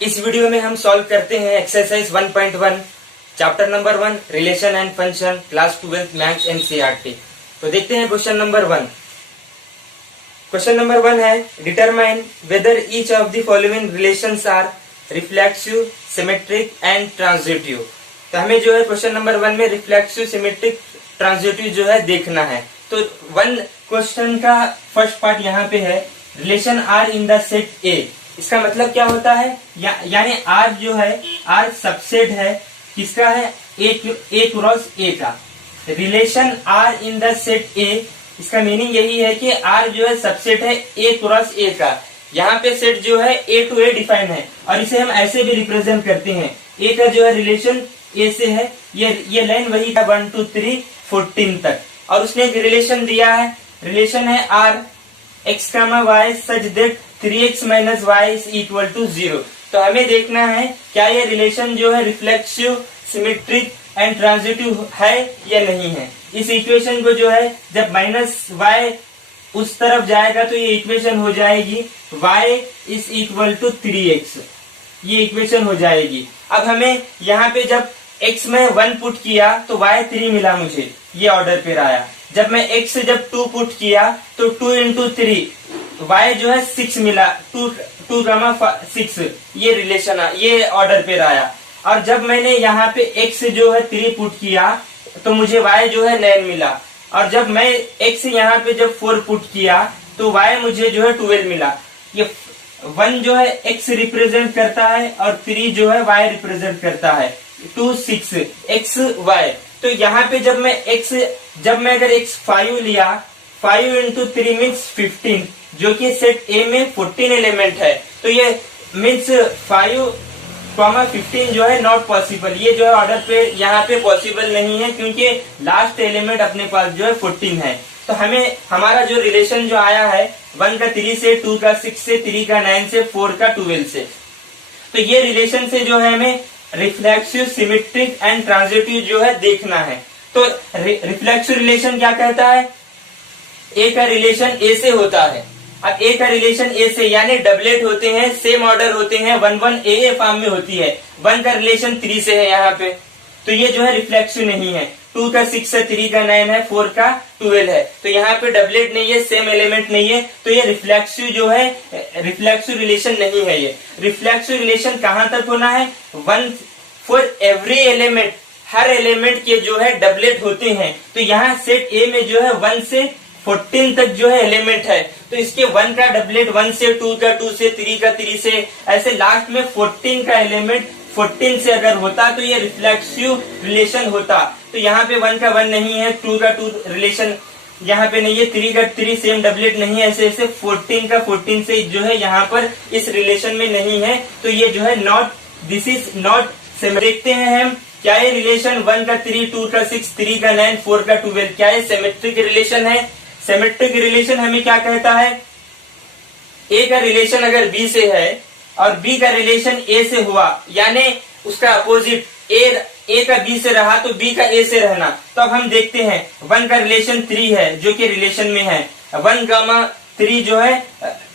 इस वीडियो में हम सॉल्व करते हैं exercise 1.1 chapter number 1 relation and function class 12 maths NCERT. तो देखते हैं क्वेश्चन नंबर 1। क्वेश्चन नंबर 1 है determine whether each of the following relations are reflexive, symmetric and transitive. तो हमें जो है क्वेश्चन नंबर 1 में रिफ्लेक्सिव, सिमेट्रिक, ट्रांजिटिव जो है देखना है। तो क्वेश्चन का फर्स्ट पार्ट यहाँ पे है relation R in the set A. इसका मतलब क्या होता है, यानी आर जो है आर सबसेट है किसका है, ए क्रॉस ए का। Relation R in the set A, इसका मीनिंग यही है कि आर जो है सबसेट है ए क्रॉस ए का। यहाँ पे सेट जो है ए टू ए डिफाइन है और इसे हम ऐसे भी रिप्रेजेंट करते हैं। ए का जो है रिलेशन ए से है, ये लाइन वही था 1 2 3 14 तक। और उसने एक रिलेशन दिया है, रिलेशन है R x comma y such that 3x minus y is equal to 0। तो हमें देखना है क्या ये रिलेशन जो है रिफ्लेक्सिव, सिमेट्रिक एंड ट्रांजिटिव है या नहीं है। इस इक्वेशन को जो है जब माइनस वाई उस तरफ जाएगा तो ये इक्वेशन हो जाएगी y is equal to 3x, ये इक्वेशन हो जाएगी। अब हमें यहाँ पे जब x में 1 पुट किया तो y 3 मिला, मुझे ये ऑर्डर पे आया। जब मैं x से जब 2 पुट किया तो 2 इंटू 3 y जो है 6 मिला, 2 गामा 6, ये रिलेशन ये ऑर्डर पे आया। और जब मैंने यहाँ पे x जो है 3 पुट किया तो मुझे y जो है 9 मिला। और जब मैं x यहाँ पे जब 4 पुट किया तो y मुझे जो है 12 मिला। ये 1 जो है x रिप्रेजेंट करता है और 3 जो है y रिप्रेजेंट करता है। 2 6 x y। तो यहाँ पे जब मैं अगर x 5 लिया, 5 इंटू 3 मीन्स 15, जो कि सेट ए में 14 एलिमेंट है। तो ये मीन्स 5,15 जो है नॉट पॉसिबल, ये जो है ऑर्डर पे यहाँ पे पॉसिबल नहीं है क्योंकि लास्ट एलिमेंट अपने पास जो है 14 है। तो हमें हमारा जो रिलेशन जो आया है 1 का 3 से, 2 का 6 से, 3 का 9 से, 4 का 12 से। तो ये रिलेशन से जो है हमें रिफ्लेक्सिव, सिमेट्रिक एंड ट्रांजिटिव जो है देखना है। तो रिफ्लेक्सिव रिलेशन क्या कहता है, ए का रिलेशन ए से होता है। अब ए का रिलेशन ए से यानी डबलेट होते हैं, सेम ऑर्डर होते हैं, 1 1 ए फॉर्म में होती है। 1 का रिलेशन 3 से है यहाँ पे, तो ये जो है रिफ्लेक्सिव नहीं है। 2 का 6 है, 3 का 9 है, 4 का 12 है, तो यहाँ पे डबलेट नहीं है, सेम एलिमेंट नहीं है, तो ये रिफ्लेक्सिव जो है रिफ्लेक्सिव रिलेशन नहीं है। ये रिफ्लेक्सिव रिलेशन कहाँ तक होना है, 1 for every element, her element के जो है डबलेट होते हैं। तो यहाँ सेट ए में जो है 1 से 14 तक जो है एलिमेंट है, तो इसके 1 का डबलेट 1 से, 2 का 2 से, 3 का 3 से, ऐसे लास्ट में 14 का एलिमेंट 14 से अगर होता तो ये रिफ्लेक्सिव रिलेशन होता। तो यहाँ पे 1 का 1 नहीं है, 2 का 2 रिलेशन यहाँ पे नहीं है, 3 का 3 सेम डबलेट नहीं है, ऐसे 14 का 14 से जो है यहाँ पर इस रिलेशन में नहीं है। तो ये जो है not, this is not symmetric. देखते हैं हम क्या ये रिलेशन 1 का 3, 2 का 6, 3 का 9, 4 का 12 क्या ये सिमेट्रिक रिलेशन है। सिमेट्रिक रिलेशन हमें क्या कहता है, ए का रिलेशन अगर बी से है और बी का रिलेशन ए से हुआ, यानी उसका अपोजिट ए का बी से रहा तो बी का ए से रहना। तो अब हम देखते हैं 1 का रिलेशन 3 है जो कि रिलेशन में है, 1 गामा 3 जो है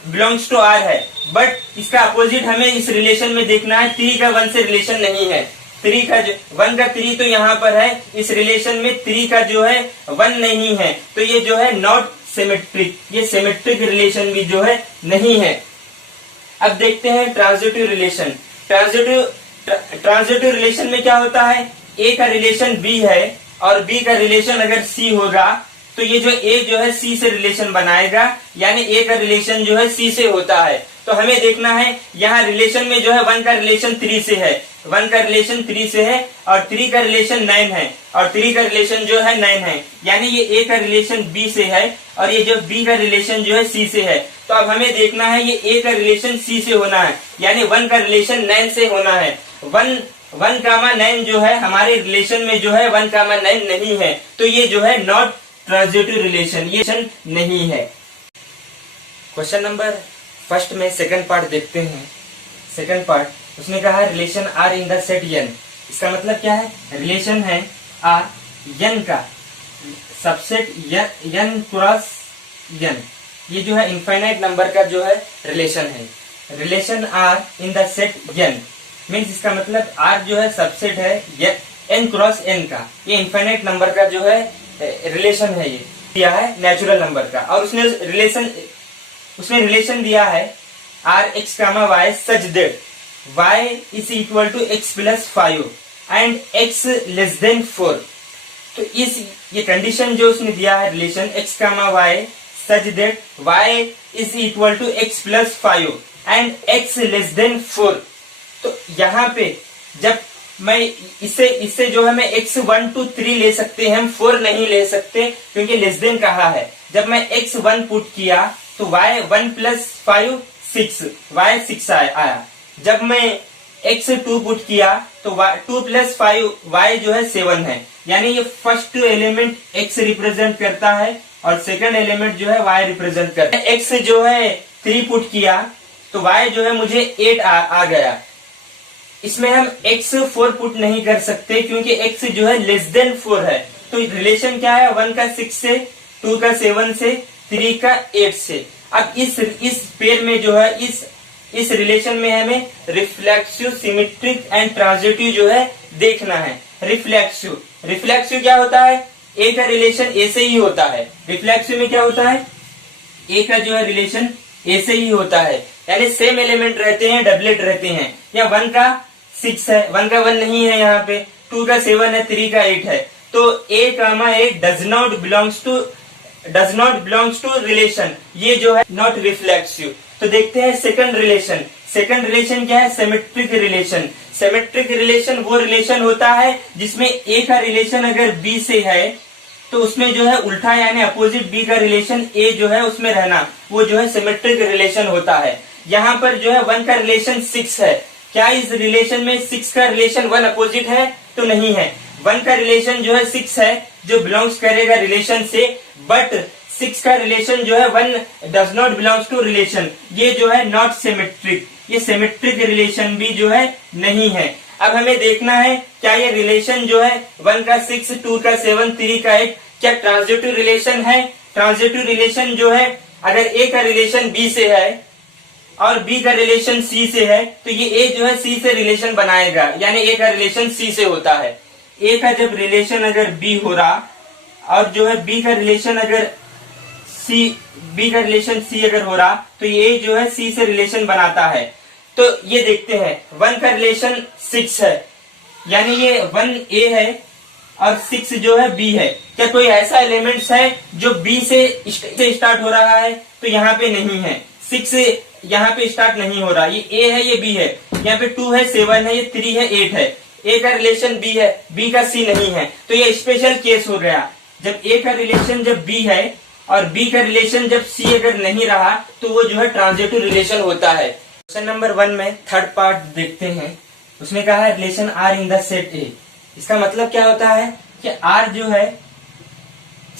बिलोंग्स टू आर है, बट इसका अपोजिट हमें इस रिलेशन में देखना है। 3 का 1 से रिलेशन नहीं है, 3 का 1 का 3 तो यहाँ पर है, इस रिलेशन में 3 का जो है 1 नहीं है, तो ये जो है नॉट सिमेट्रिक, ये सिमेट्रिक रिलेशन भी जो है नहीं है। अब देखते हैं ट्रांजिटिव रिलेशन। ट्रांजिटिव रिलेशन में क्या होता है, ए का रिलेशन बी है और बी का रिलेशन अगर सी होगा तो ये जो ए जो है सी से रिलेशन बनाएगा, यानी ए का रिलेशन जो है सी से होता है। तो हमें देखना है यहाँ रिलेशन में जो है 1 का रिलेशन 3 से है, 1 का रिलेशन 3 से है और 3 का रिलेशन 9 है और 3 का रिलेशन जो है 9 है, यानी ये ए का रिलेशन बी से है और ये जो बी का रिलेशन जो है सी से है। तो अब हमें देखना है ये ए का रिलेशन सी से होना है, यानी 1 का रिलेशन 9 से होना है। 1 कामा 9 जो है हमारे रिलेशन में जो है 1 कामा 9 नहीं है, तो ये जो है नॉट ट्रांजिटिव रिलेशन, ये नहीं है। क्वेश्चन नंबर फर्स्ट में सेकंड पार्ट देखते हैं। सेकंड पार्ट उसने कहा relation R in the set N. इसका मतलब क्या है, रिलेशन है आर एन का सबसेट एन क्रॉस एन, ये जो है इनफाइनाइट नंबर का जो है रिलेशन है। Relation R in the set N, means इसका मतलब आर जो है सबसेट है एन क्रॉस एन का, ये इनफाइनाइट नंबर का जो है रिलेशन है, ये दिया है नेचुरल नंबर का, और उसने रिलेशन दिया है R x comma y such that y is equal to x plus 5 and x less than 4। तो ये कंडीशन जो उसने दिया है relation x comma y such that y is equal to x plus 5 and x less than 4। तो यहाँ पे जब मैं इससे जो है मैं x 1 2 3 ले सकते हैं, हम 4 नहीं ले सकते क्योंकि लेस देन कहा है। जब मैं x 1 पुट किया तो y 1 प्लस 5 6, y 6 आया। जब मैं x 2 पुट किया तो 2 प्लस 5 y जो है 7 है, यानी ये फर्स्ट एलिमेंट x रिप्रेजेंट करता है और सेकंड एलिमेंट जो है y रिप्रेजेंट करता है। x जो है 3 पुट किया तो y जो है मुझे 8 आ गया। इसमें हम x 4 पुट नहीं कर सकते क्योंकि x जो है लेस देन 4 है। तो रिलेशन क्या है, 1 का 6 से, 2 का 7 से, 3 का 8 से। अब इस पेयर में जो है इस रिलेशन में हमें रिफ्लेक्सिव, सिमेट्रिक एंड ट्रांजिटिव जो है देखना है। रिफ्लेक्सिव क्या होता है, ए का रिलेशन ए से ही होता है। रिफ्लेक्सिव में क्या होता है, ए का जो है रिलेशन ए से ही होता है, यानी सेम एलिमेंट रहते हैं, डबलेट रहते हैं। या 1 का 6 है, 1 का 1 नहीं है यहाँ पे, 2 का 7 है, 3 का 8 है। तो a comma a does not belongs to relation, ये जो है नॉट रिफ्लेक्सिव। तो देखते हैं सेकंड रिलेशन क्या है, सिमेट्रिक रिलेशन। सिमेट्रिक रिलेशन वो रिलेशन होता है जिसमें a का रिलेशन अगर b से है तो उसमें जो है उल्टा यानी अपोजिट b का रिलेशन a जो है उसमें रहना, वो जो है सिमेट्रिक रिलेशन होता है। यहाँ पर जो है 1 का रिलेशन 6 है, क्या इस रिलेशन में 6 का रिलेशन 1 अपोजिट है, तो नहीं है। 1 का रिलेशन जो है 6 है जो बिलोंग्स करेगा रिलेशन से, बट 6 का रिलेशन जो है 1 does not belongs to relation, ये जो है नॉट सिमेट्रिक, ये सिमेट्रिक रिलेशन भी जो है नहीं है। अब हमें देखना है क्या ये रिलेशन जो है 1 का 6, 2 का 7, 3 का 8 क्या ट्रांजिटिव रिलेशन है। ट्रांजिटिव रिलेशन जो है अगर a का रिलेशन b से है और b का रिलेशन c से है तो ये a जो है c से रिलेशन बनाएगा, यानी a का रिलेशन c से होता है। a का जब रिलेशन अगर b हो रहा और जो है b का रिलेशन अगर c अगर हो रहा तो ये जो है c से रिलेशन बनाता है। तो ये देखते हैं 1 का रिलेशन 6 है, यानी ये 1 a है और 6 जो है b है। क्या कोई ऐसा एलिमेंट्स है जो b से स्टार्ट हो रहा है, तो यहाँ पे नहीं है। 6 यहाँ पे स्टार्ट नहीं हो रहा, ये a है ये b है, यहाँ पे 2 है 7 है, ये 3 है 8 है। a का रिलेशन b है, b का c नहीं है, तो ये स्पेशल केस हो गया। जब a का रिलेशन जब b है और b का रिलेशन जब c अगर नहीं रहा तो वो जो है ट्रांजिटिव रिलेशन होता है। क्वेश्चन नंबर 1 में थर्ड पार्ट देखते हैं, उसमें कहा है relation R in the set A. इसका मतलब क्या होता है कि आर जो है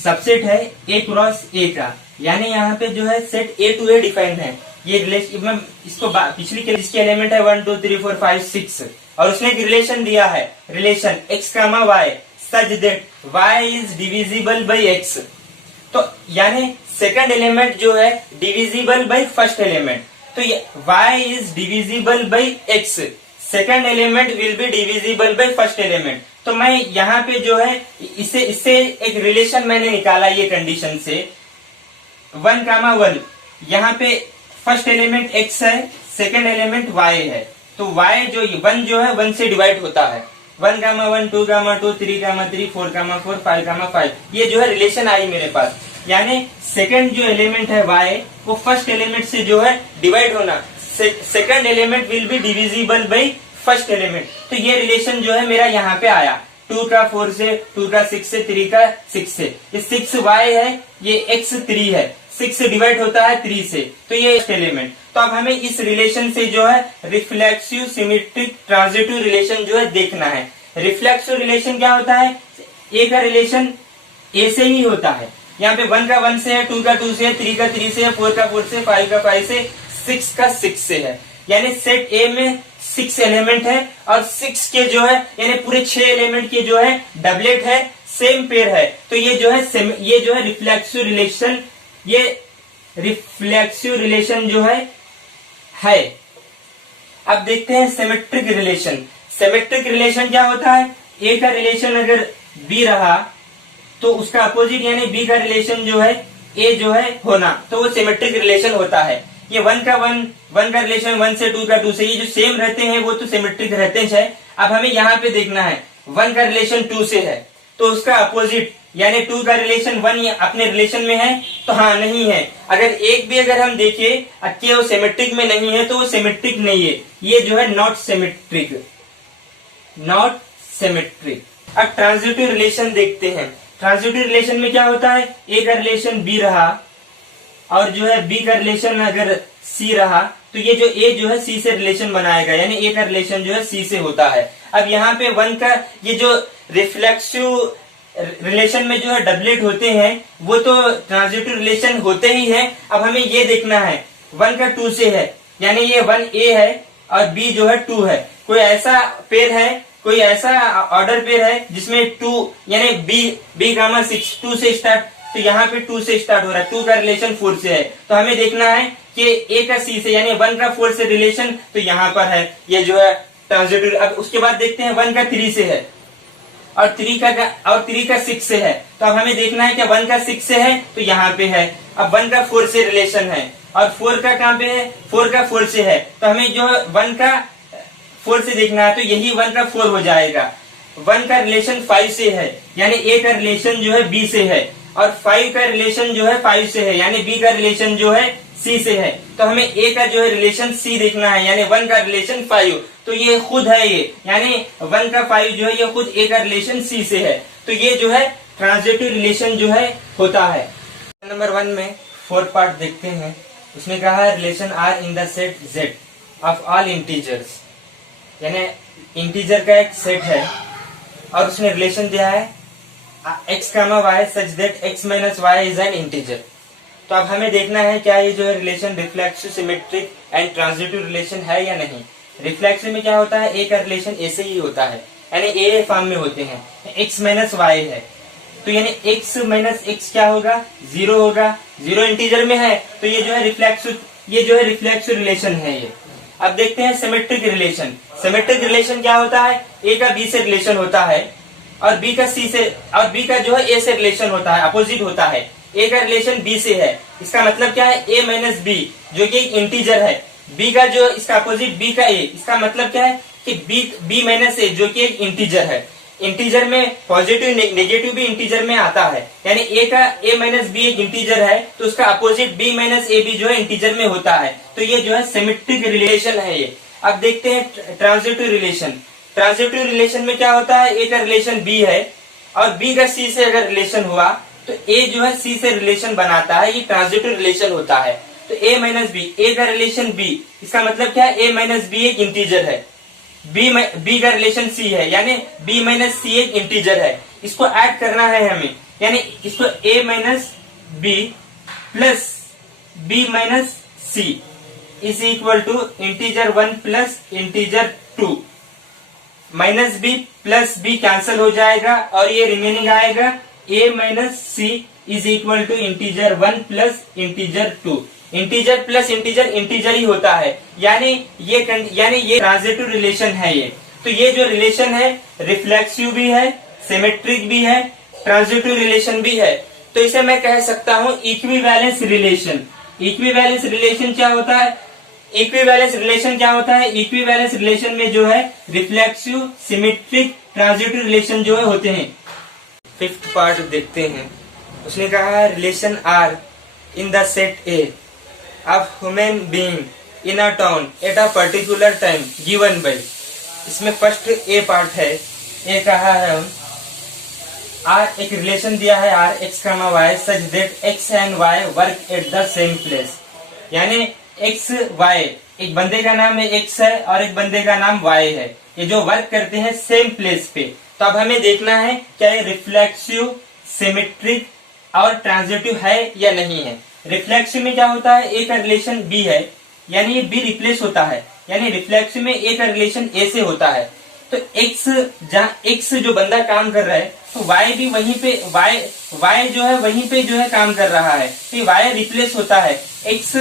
सबसेट है ए क्रॉस ए का, यानी यहाँ पे जो है set A to A defined है। ये रिलेशन इसको पिछली के जिसके एलिमेंट है 1 2 3 4 5 6 और उसने एक रिलेशन दिया है, relation x comma y such that y is divisible by x। तो यानी सेकंड एलिमेंट जो है डिविजिबल बाई फर्स्ट एलिमेंट, तो y is divisible by x, second element will be divisible by first element. तो मैं यहाँ पे जो है इससे एक रिलेशन मैंने निकाला ये कंडीशन से 1 कामा 1, यहाँ पे फर्स्ट एलिमेंट x है, सेकंड एलिमेंट y है, तो y जो 1 जो है 1 से डिवाइड होता है। 1 कामा 1, 2 कामा 2, 3 कामा 3, 4 कामा 4, 5 कामा 5, ये जो है रिलेशन आई मेरे पास। यानी सेकंड जो एलिमेंट है y वो फर्स्ट एलिमेंट से जो है डिवाइड होना, second element will be divisible by first element. तो ये रिलेशन जो है मेरा यहाँ पे आया 2 का 4 से, 2 का 6 से, 3 का 6 से। ये 6y है, ये x 3 है, 6 से डिवाइड होता है 3 से, तो ये एलिमेंट। तो अब हमें इस रिलेशन से जो है रिफ्लेक्सिव, सिमेट्रिक, ट्रांजिटिव रिलेशन जो है देखना है। रिफ्लेक्सिव रिलेशन क्या होता है, ए का रिलेशन ए से ही होता है, यहाँ पे 1 का 1 से है, 2 का 2 से है, 3 का 3 से है, 4 का 4 से, 5 का 5 से, 6 का 6 से है। यानी सेट ए में 6 एलिमेंट है और 6 के जो है यानी पूरे 6 एलिमेंट के जो है डबलेट है, सेम पेयर है। तो ये जो है रिफ्लेक्सिव रिलेशन, ये रिफ्लेक्सिव रिलेशन जो है अब देखते हैं सिमेट्रिक रिलेशन। सिमेट्रिक रिलेशन क्या होता है? ए का रिलेशन अगर बी रहा तो उसका अपोजिट यानी बी का रिलेशन जो है ए जो है होना, तो वो सिमेट्रिक रिलेशन होता है। ये वन का रिलेशन वन से, टू का टू से, ये जो सेम रहते हैं वो तो सिमेट्रिक रहते हैं। अब हमें यहाँ पे देखना है वन का रिलेशन टू से है तो उसका अपोजिट यानी टू का रिलेशन वन अपने रिलेशन में है तो हाँ नहीं है। अगर एक भी अगर हम देखें कि वो सिमेट्रिक में नहीं है तो वो सिमेट्रिक नहीं है, ये जो है नॉट सिमेट्रिक, नॉट सिमेट्रिक। अब ट्रांजिटिव रिलेशन देखते हैं। ट्रांजिटिव रिलेशन में क्या होता है? ए का रिलेशन बी रहा और जो है बी का रिलेशन अगर सी रहा तो ये जो ए जो है सी से रिलेशन बनाएगा, यानी ए का रिलेशन जो है सी से होता है। अब यहाँ पे वन का ये जो रिफ्लेक्सिव रिलेशन में जो है डबलेट होते हैं वो तो ट्रांजिटिव रिलेशन होते ही है। अब हमें ये देखना है वन का टू से है, यानी ये वन ए है और बी जो है टू है। कोई ऐसा पेयर है, कोई ऐसा ऑर्डर पेयर है जिसमें टू यानी बी गामा 6 टू से स्टार्ट, तो यहाँ पे टू से स्टार्ट हो रहा है, टू का रिलेशन फोर से है। तो हमें देखना है कि ए का सी से यानी वन का फोर से रिलेशन तो यहाँ पर है, ये जो है ट्रांजिटिव। अब उसके बाद देखते हैं वन का थ्री से है और थ्री का सिक्स से है, तो अब हमें देखना है कि वन का सिक्स से है तो यहाँ पे है। अब वन का फोर से रिलेशन है और फोर का कहाँ पे है? फोर का फोर से है, तो हमें जो वन का फोर से देखना है तो यही वन का फोर हो जाएगा। वन का रिलेशन फाइव से है यानी ए का रिलेशन जो है बी से है और फाइव का रिलेशन जो है फाइव से है यानी बी का रिलेशन जो है सी से है। तो हमें ए का जो है रिलेशन सी देखना है यानी वन का रिलेशन फाइव, तो ये खुद है ये यानी वन का फाइव जो है ये खुद ए का रिलेशन सी से है। तो ये जो है ट्रांजिटिव रिलेशन जो है होता है। नंबर 1 में फोर्थ पार्ट देखते हैं। उसने कहा है relation R in the set Z of all integers, यानी इंटीजर का एक सेट है और उसने रिलेशन दिया है x comma y such that x minus y is an integer. तो अब हमें देखना है क्या ये जो है relation reflexive, symmetric and transitive relation है या नहीं। रिफ्लेक्सिव में क्या होता है? ए का रिलेशन ए से ही होता है यानी ए फॉर्म में होते हैं, x माइनस वाई है तो यानी x माइनस x क्या होगा? जीरो होगा, जीरो इंटीजर में है तो ये जो है रिफ्लेक्सिव, ये जो है रिफ्लेक्सिव रिलेशन है ये। अब देखते हैं सिमेट्रिक रिलेशन। सिमेट्रिक रिलेशन क्या होता है? ए का बी से रिलेशन होता है और बी का सी से, और बी का जो है ए से रिलेशन होता है, अपोजिट होता है। ए का रिलेशन बी से है, इसका मतलब क्या है? ए माइनस बी जो कि एक इंटीजर है। बी का जो इसका अपोजिट बी का ए, इसका मतलब क्या है कि बी माइनस ए जो कि एक इंटीजर है। इंटीजर में पॉजिटिव नेगेटिव भी इंटीजर में आता है, यानी ए का ए माइनस बी एक इंटीजर है तो उसका अपोजिट बी माइनस ए भी जो है इंटीजर में होता है। तो ये जो है सिमेट्रिक रिलेशन है ये। अब देखते हैं ट्रांजिटिव रिलेशन। ट्रांजिटिव रिलेशन में क्या होता है? ए का रिलेशन बी है और बी का सी से अगर रिलेशन हुआ तो ए जो है सी से रिलेशन बनाता है, ये ट्रांजिटिव रिलेशन होता है। तो ए माइनस बी, ए का रिलेशन बी, इसका मतलब क्या है? ए माइनस बी एक इंटीजर है, बी का रिलेशन सी है यानी बी माइनस सी एक इंटीजर है। इसको ऐड करना है हमें, यानी इसको A minus B plus B minus C is equal to integer 1 plus integer 2। Minus B plus B cancel हो जाएगा और ये रिमेनिंग आएगा A minus C is equal to integer 1 plus integer 2। Integer plus integer integer ही होता है, यानी ये ट्रांजिटिव रिलेशन है ये। तो ये जो रिलेशन है रिफ्लेक्सिव भी है, सिमेट्रिक भी है, ट्रांजिटिव रिलेशन भी है। तो इसे मैं कह सकता हूँ इक्विवेलेंस रिलेशन। इक्विवेलेंस रिलेशन क्या होता है? इक्विवेलेंस रिलेशन क्या होता है? इक्विवेलेंस रिलेशन में जो है रिफ्लेक्सिव, सिमेट्रिक, ट्रांजिटिव रिलेशन जो है होते हैं। फिफ्थ पार्ट देखते हैं। उसने कहा है relation R in the set A of human being in a town at a particular time given by। इसमें फर्स्ट ए पार्ट है। ए कहा है आर एक रिलेशन दिया है R x comma y such that x and y work at the same place, यानी x y, एक बंदे का नाम है एक्स है और एक बंदे का नाम वाई है, ये जो वर्क करते हैं सेम प्लेस पे। तो अब हमें देखना है क्या ये रिफ्लेक्सिव, सिमेट्रिक और ट्रांजिटिव है या नहीं है। रिफ्लेक्सिव में क्या होता है? ए का रिलेशन बी है यानी ये बी रिप्लेस होता है, यानी रिफ्लेक्सिव में ए का रिलेशन ए से होता है। तो एक्स, जहाँ एक्स जो बंदा काम कर रहा है तो वाई भी वहीं पे, वाई जो है वहीं पे जो है काम कर रहा है, तो वाई रिप्लेस होता है। एक्स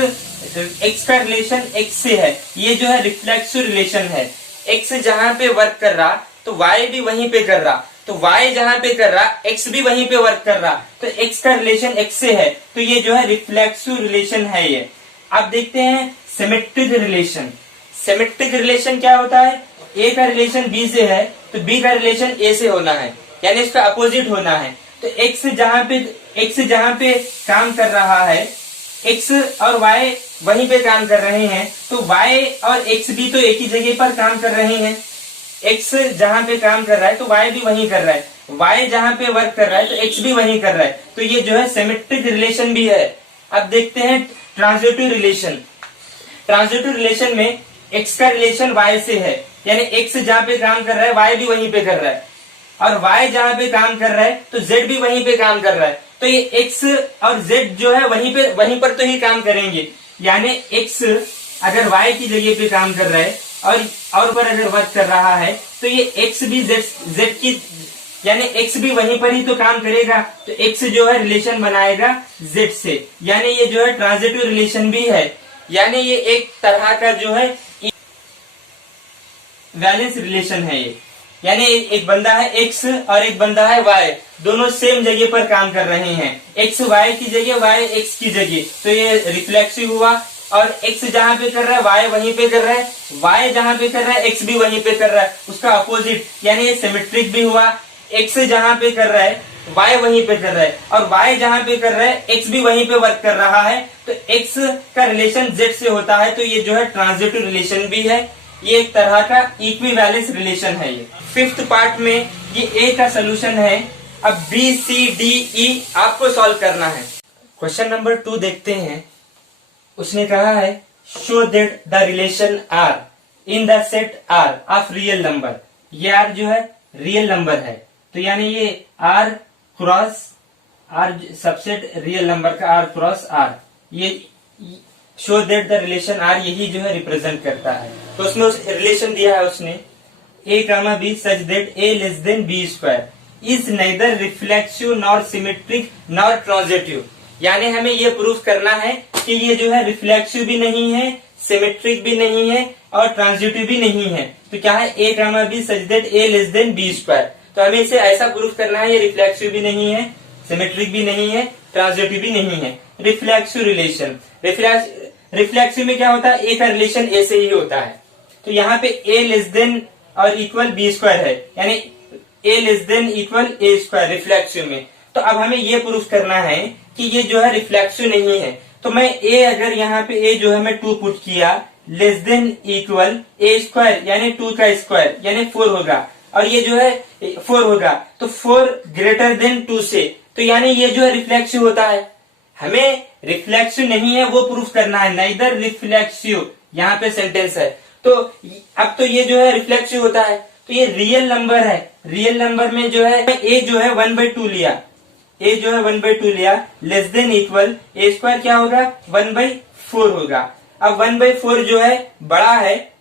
एक्स का रिलेशन एक्स से है, ये जो है रिफ्लेक्सिव रिलेशन है। एक्स जहां पे वर्क कर रहा तो वाई भी वहीं पे कर रहा, तो वाई जहां पे कर रहा एक्स भी वहीं पे वर्क कर रहा, तो एक्स का रिलेशन एक्स से है, तो ये जो है रिफ्लेक्सिव रिलेशन है ये। अब देखते हैं सिमेट्रिक रिलेशन। सिमेट्रिक रिलेशन क्या होता है? ए का रिलेशन बी से है तो बी का रिलेशन ए से होना है, यानी इसका अपोजिट होना है। तो एक्स जहां पे काम कर रहा है, एक्स और वाई वहीं पे काम कर रहे हैं, तो वाई और एक्स भी तो एक ही जगह पर काम कर रहे हैं। एक्स जहां पे काम कर रहा है तो वाई भी वहीं कर रहा है, वाई जहां पे वर्क कर रहा है तो एक्स भी वहीं कर रहा है, तो ये जो है सिमेट्रिक रिलेशन भी है। अब देखते हैं ट्रांजिटिव रिलेशन। ट्रांजिटिव रिलेशन में एक्स का रिलेशन वाई से है, यानी एक्स जहां पे काम कर रहा है वाई भी वहीं पे कर रहा है, और वाई जहां पे काम कर रहा है तो जेड भी वहीं पे काम कर रहा है, तो ये एक्स और जेड जो है वहीं पर तो ही काम करेंगे। यानी एक्स अगर वाई की जगह पे काम कर रहा है और पर अगर वर्क कर रहा है तो ये एक्स भी जेड की, यानी एक्स भी वहीं पर ही तो काम करेगा, तो एक्स जो है रिलेशन बनाएगा जेड से, यानी ये जो है ट्रांजिटिव रिलेशन भी है। यानी ये एक तरह का जो है वैलेंस रिलेशन है ये, यानी एक बंदा है एक्स और एक बंदा है वाई, दोनों सेम जगह पर काम कर रहे हैं, एक्स वाई की जगह वाई एक्स की जगह, तो ये रिफ्लेक्सिव हुआ। और एक्स जहां पे कर रहा है वाई वहीं पे कर रहा है, वाई जहां पे कर रहा है एक्स भी वहीं पे कर रहा है, उसका अपोजिट, यानी ये सिमेट्रिक भी हुआ। एक्स जहां पे कर रहा है वाई वहीं पे कर रहा है, और वाई जहां पे कर रहा है एक्स भी वहीं पे वर्क कर रहा है, तो एक्स का रिलेशन जेड से होता है, तो ये जो है ट्रांजिटिव रिलेशन भी है। ये एक तरह का इक्विवेलेंस रिलेशन है ये। फिफ्थ पार्ट में ये ए का सोल्यूशन है। अब बी सी डी ई आपको सॉल्व करना है। क्वेश्चन नंबर 2 देखते हैं। उसने कहा है show that the relation R in the set R of real number. ये आर जो है रियल नंबर है, तो यानी ये R cross R subset real number का आर क्रॉस आर, ये show that the relation R यही जो है रिप्रेजेंट करता है। तो उसमें उस रिलेशन दिया है उसने A comma B such that A less than B square is neither reflexive nor symmetric nor transitive. यानी हमें ये प्रूफ करना है कि ये जो है रिफ्लेक्सिव भी नहीं है, सिमेट्रिक भी नहीं है और ट्रांजिटिव भी नहीं है। तो क्या है A comma B such that A less than B square, तो हमें इसे ऐसा प्रूफ करना है ये रिफ्लेक्सिव भी नहीं है, सिमेट्रिक भी नहीं है, ट्रांजिटिव भी नहीं है। रिफ्लेक्सिव रिलेशन, रिफ्लेक्सिव में क्या होता है? ए का रिलेशन ए से ही होता है, तो यहाँ पे ए लेस देन और इक्वल बी स्क्वायर है, यानी ए लेस देन इक्वल ए स्क्वायर रिफ्लेक्सिव में। तो अब हमें ये प्रूफ करना है कि ये जो है रिफ्लेक्सिव नहीं है, तो मैं ए अगर यहाँ पे ए जो है मैं 2 पुट किया लेस देन इक्वल ए स्क्वायर, यानी 2 का स्क्वायर यानी 4 होगा, और ये जो है 4 होगा, तो 4 ग्रेटर देन 2 से, तो यानी ये जो है रिफ्लेक्सिव होता है। हमें रिफ्लेक्सिव नहीं है वो प्रूफ करना है, नाइदर रिफ्लेक्सिव, यहाँ पे सेंटेंस है। तो अब तो ये जो है रिफ्लेक्सिव होता है, तो ये रियल नंबर है। रियल नंबर में जो है ए जो है 1/2 लिया, ए जो है 1/2 लिया लेस देन इक्वल ए स्क्वायर क्या होगा 1/4 होगा। अब 1/4 जो है बड़ा है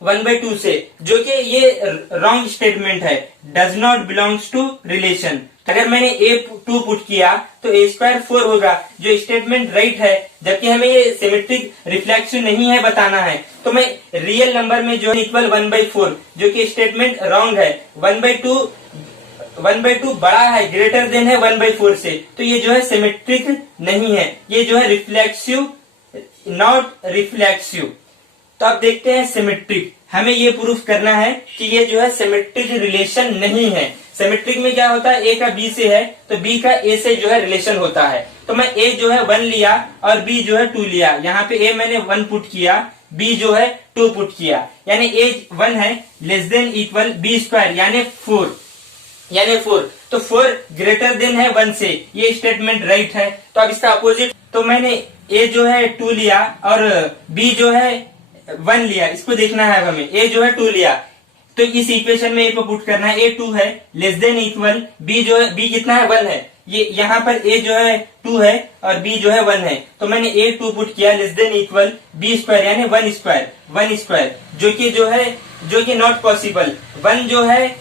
1/2 से, जो कि ये रॉन्ग स्टेटमेंट है, does not belongs to relation. अगर मैंने A2 पुट किया तो A स्क्वायर 4 होगा, जो स्टेटमेंट राइट है, जबकि हमें ये सिमेट्रिक रिफ्लेक्सिव नहीं है बताना है। तो मैं रियल नंबर में जो है इक्वल 1/4, जो कि स्टेटमेंट रॉन्ग है, 1/2 बड़ा है, ग्रेटर देन है 1/4 से, तो ये जो है सिमेट्रिक नहीं है, ये जो है रिफ्लेक्सिव नॉट रिफ्लेक्सिव। तो अब देखते हैं सिमेट्रिक। हमें ये प्रूफ करना है कि ये जो है सिमेट्रिक रिलेशन नहीं है। सिमेट्रिक में क्या होता है? ए का बी से है तो बी का ए से जो है रिलेशन होता है। तो मैं ए जो है 1 लिया और बी जो है 2 लिया, यहाँ पे ए मैंने 1 पुट किया, बी जो है 2 पुट किया, यानी ए 1 है less than equal B square यानी 4, तो 4 ग्रेटर देन है 1 से, ये स्टेटमेंट राइट है। तो अब इसका अपोजिट, तो मैंने ए जो है 2 लिया और बी जो है 1 लिया, इसको देखना है हमें। ए जो है 2 लिया तो इस इक्वेशन में ए को पुट करना है, ए 2 है लेस देन इक्वल बी जो है, बी कितना है 1 है, ये यहाँ पर ए जो है 2 है और बी जो है 1 है, तो मैंने ए 2 पुट किया less than equal B square यानी 1 स्क्वायर, जो कि नॉट पॉसिबल। 1 जो है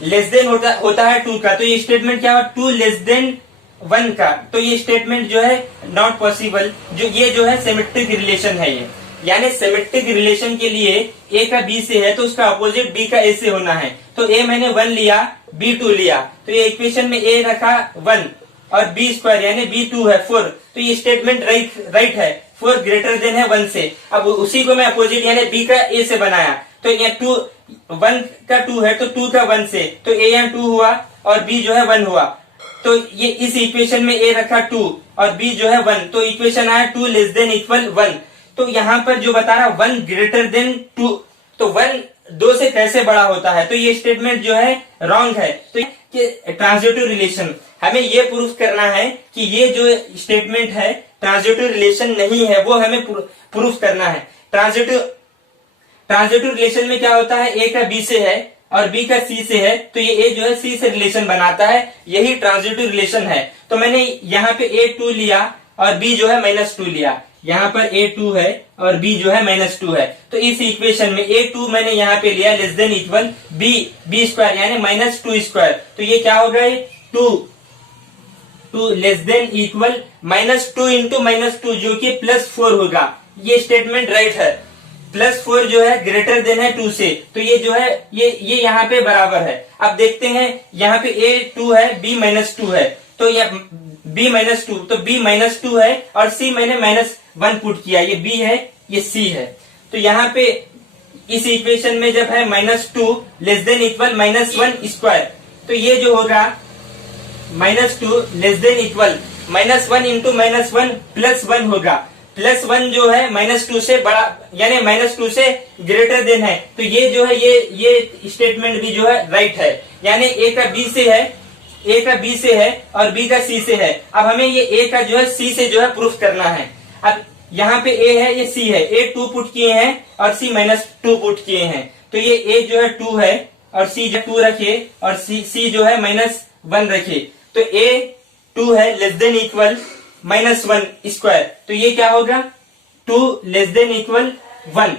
लेस देन होता है 2 का, तो ये स्टेटमेंट क्या हुआ 2 लेस देन वन का, तो ये स्टेटमेंट जो है नॉट पॉसिबल। जो ये जो है सिमेट्रिक रिलेशन है ये, यानी सिमेट्रिक रिलेशन के लिए ए का बी से है तो उसका अपोजिट बी का ए से होना है। तो ए मैंने 1 लिया, बी 2 लिया, तो ये इक्वेशन में ए रखा 1 और बी स्क्वायर यानी बी 2 है 4, तो ये स्टेटमेंट राइट है, 4 ग्रेटर देन है 1 से। अब उसी को मैं अपोजिट यानी बी का ए से बनाया, तो यहाँ 2 1 का 2 है तो 2 का 1 से, तो ए यहाँ 2 हुआ और बी जो है 1 हुआ। तो ये इस इक्वेशन में ए रखा 2 और बी जो है 1, तो इक्वेशन आया 2 लेस देन इक्वल 1। तो यहाँ पर जो बता रहा 1 ग्रेटर देन 2, तो 1 2 से कैसे बड़ा होता है, तो ये स्टेटमेंट जो है रॉन्ग है। तो ट्रांजिटिव रिलेशन हमें ये प्रूफ करना है कि ये जो स्टेटमेंट है ट्रांजिटिव रिलेशन नहीं है, वो हमें प्रूफ करना है। ट्रांजिटिव रिलेशन में क्या होता है, ए का बी से है और बी का सी से है, तो ये ए जो है सी से रिलेशन बनाता है, यही ट्रांजिटिव रिलेशन है। तो मैंने यहाँ पे ए 2 लिया और बी जो है -2 लिया, यहाँ पर ए 2 है और बी जो है -2 है, तो इस इक्वेशन में ए 2 मैंने यहाँ पे लिया less than equal B square यानी -2 स्क्वायर, तो ये क्या होगा, ये 2 लेस देन इक्वल -2 इंटू -2 जो कि +4 होगा। ये स्टेटमेंट राइट है, +4 जो है ग्रेटर देन है 2 से, तो ये जो है ये यहाँ पे बराबर है। अब देखते हैं यहाँ पे ए 2 है बी -2 है, तो ये b -2, तो b -2 है और c मैंने -1 पुट किया, ये b है ये c है। तो यहाँ पे इस इक्वेशन में जब है -2 लेस देन इक्वल -1 स्क्वायर, तो ये जो होगा -2 लेस देन इक्वल -1 इंटू -1 +1 होगा। +1 जो है -2 से बड़ा यानी -2 से ग्रेटर देन है, तो ये जो है ये स्टेटमेंट भी जो है राइट है, यानी ए का बी से है, ए का बी से है और बी का सी से है। अब हमें ये ए का जो है सी से जो है प्रूफ करना है। अब यहाँ पे ए है ये सी है, ए 2 पुट किए हैं और सी -2 पुट किए हैं, तो ये ए जो है 2 है और सी जो 2 रखे और सी जो है -1 रखे, तो ए 2 है लेस देन इक्वल -1 स्क्वायर, तो ये क्या होगा 2 लेस देन इक्वल 1,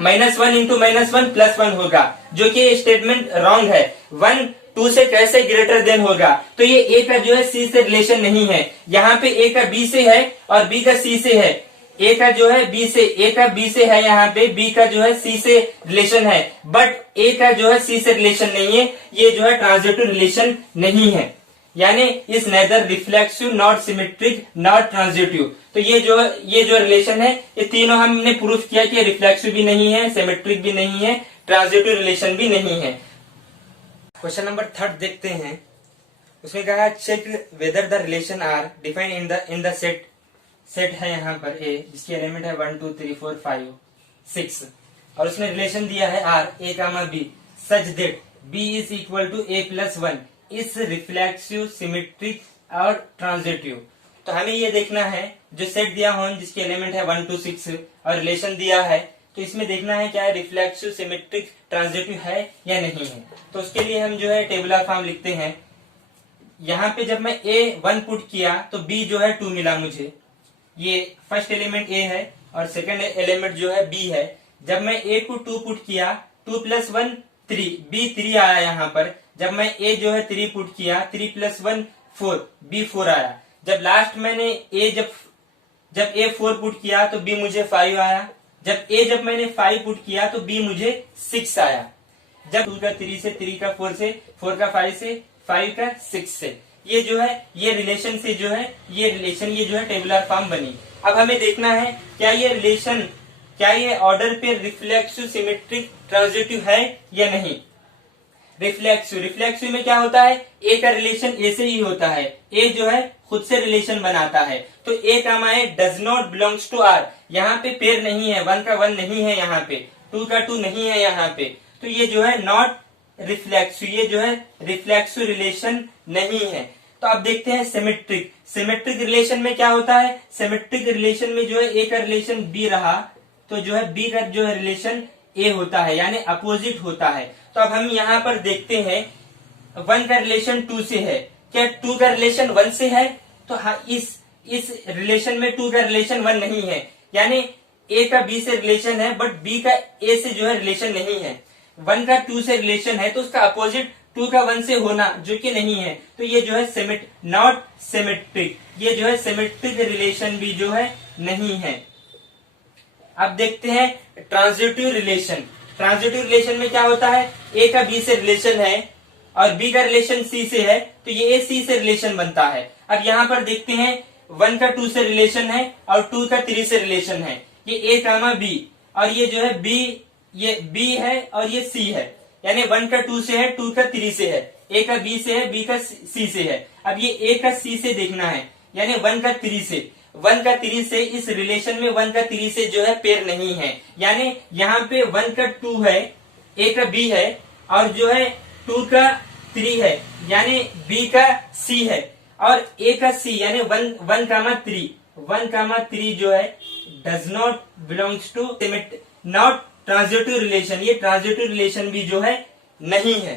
-1 इंटू -1 +1 होगा, जो कि स्टेटमेंट रॉन्ग है। 1 2 से कैसे ग्रेटर देन होगा, तो ये ए का जो है सी से रिलेशन नहीं है। यहाँ पे ए का बी से है और बी का सी से है, ए का जो है बी से, ए का बी से है, यहाँ पे बी का जो है सी से रिलेशन है, बट ए का जो है सी से रिलेशन नहीं है, ये जो है ट्रांजिटिव रिलेशन नहीं है, यानी is nether reflexive not symmetric not transitive. तो ये जो रिलेशन है ये तीनों हमने प्रूफ किया कि रिफ्लेक्सिव भी नहीं है, सिमेट्रिक भी नहीं है, ट्रांजिटिव रिलेशन भी नहीं है। क्वेश्चन नंबर 3 देखते हैं। उसमें कहा check whether the relation R define in the set है यहाँ पर ए, जिसकी एलिमेंट है 1 2 3 4 5 6 और उसने रिलेशन दिया है R A comma B such that B is equal to A +1 इस रिफ्लेक्सिव सिमेट्रिक और ट्रांजिटिव। तो हमें ये देखना है जो सेट दिया हो जिसकी एलिमेंट है 1 2 6 और रिलेशन दिया है, तो इसमें देखना है क्या रिफ्लेक्सिव सिमेट्रिक ट्रांजिटिव है या नहीं है। तो उसके लिए हम जो है टेबुलर फॉर्म लिखते हैं। यहाँ पे जब मैं ए 1 पुट किया तो बी जो है 2 मिला मुझे, ये फर्स्ट एलिमेंट ए है और सेकंड एलिमेंट जो है बी है। जब मैं ए को 2 पुट किया 2 + 1 3, बी 3 आया यहाँ पर। जब मैं ए जो है 3 पुट किया 3 + 1 4, बी 4 आया। जब लास्ट मैंने ए जब ए 4 पुट किया तो बी मुझे 5 आया। जब मैंने 5 पुट किया तो बी मुझे 6 आया। जब 2 का 3 से 3 का 4 से 4 का 5 से 5 का 6 से ये जो है ये रिलेशन से जो है ये जो है टेबुलर फॉर्म बनी। अब हमें देखना है क्या ये रिलेशन क्या ये ऑर्डर पे रिफ्लेक्सिव सिमेट्रिक ट्रांजिटिव है या नहीं। रिफ्लेक्सिव में क्या होता है, ए का रिलेशन ए से ही होता है, ए जो है खुद से रिलेशन बनाता है। तो ए का माए does not belongs to R, यहाँ पे पेयर नहीं है, 1 का 1 नहीं है, यहाँ पे 2 का 2 नहीं है यहाँ पे, तो ये जो है नॉट रिफ्लेक्सिव, ये जो है रिफ्लेक्सिव रिलेशन नहीं है। तो अब देखते हैं सिमेट्रिक रिलेशन में क्या होता है। सिमेट्रिक रिलेशन में जो है ए का रिलेशन बी रहा तो जो है बी का जो है रिलेशन ए होता है, यानी अपोजिट होता है। तो अब हम यहाँ पर देखते हैं 1 का रिलेशन 2 से है, क्या 2 का रिलेशन 1 से है, तो हाँ इस रिलेशन में 2 का रिलेशन 1 नहीं है, यानी ए का बी से रिलेशन है बट बी का ए से जो है रिलेशन नहीं है। 1 का 2 से रिलेशन है तो उसका अपोजिट टू का वन से होना जो कि नहीं है, तो ये जो है नॉट सिमेट्रिक, ये जो है सिमेट्रिक रिलेशन भी जो है नहीं है। अब देखते हैं ट्रांजिटिव रिलेशन। ट्रांजिटिव रिलेशन में क्या होता है, ए का बी से रिलेशन है और बी का रिलेशन सी से है, तो ये ए सी से रिलेशन बनता है। अब यहाँ पर देखते हैं 1 का 2 से रिलेशन है और 2 का 3 से रिलेशन है, ये ए कामा बी, और ये जो है बी, ये बी है और ये सी है, यानी 1 का 2 से है, 2 का 3 से है, ए का बी से है, बी का सी से है। अब ये ए का सी से देखना है, यानी 1 का 3 से, 1 का 3 से इस रिलेशन में 1 का 3 से जो है पेयर नहीं है, यानी यहाँ पे 1 का 2 है, ए का बी है, और जो है 2 का 3 है, यानी बी का सी है, और ए का सी यानी 1 कामा 3 जो है does not belongs to not transitive relation, ये ट्रांजिटिव रिलेशन भी जो है नहीं है।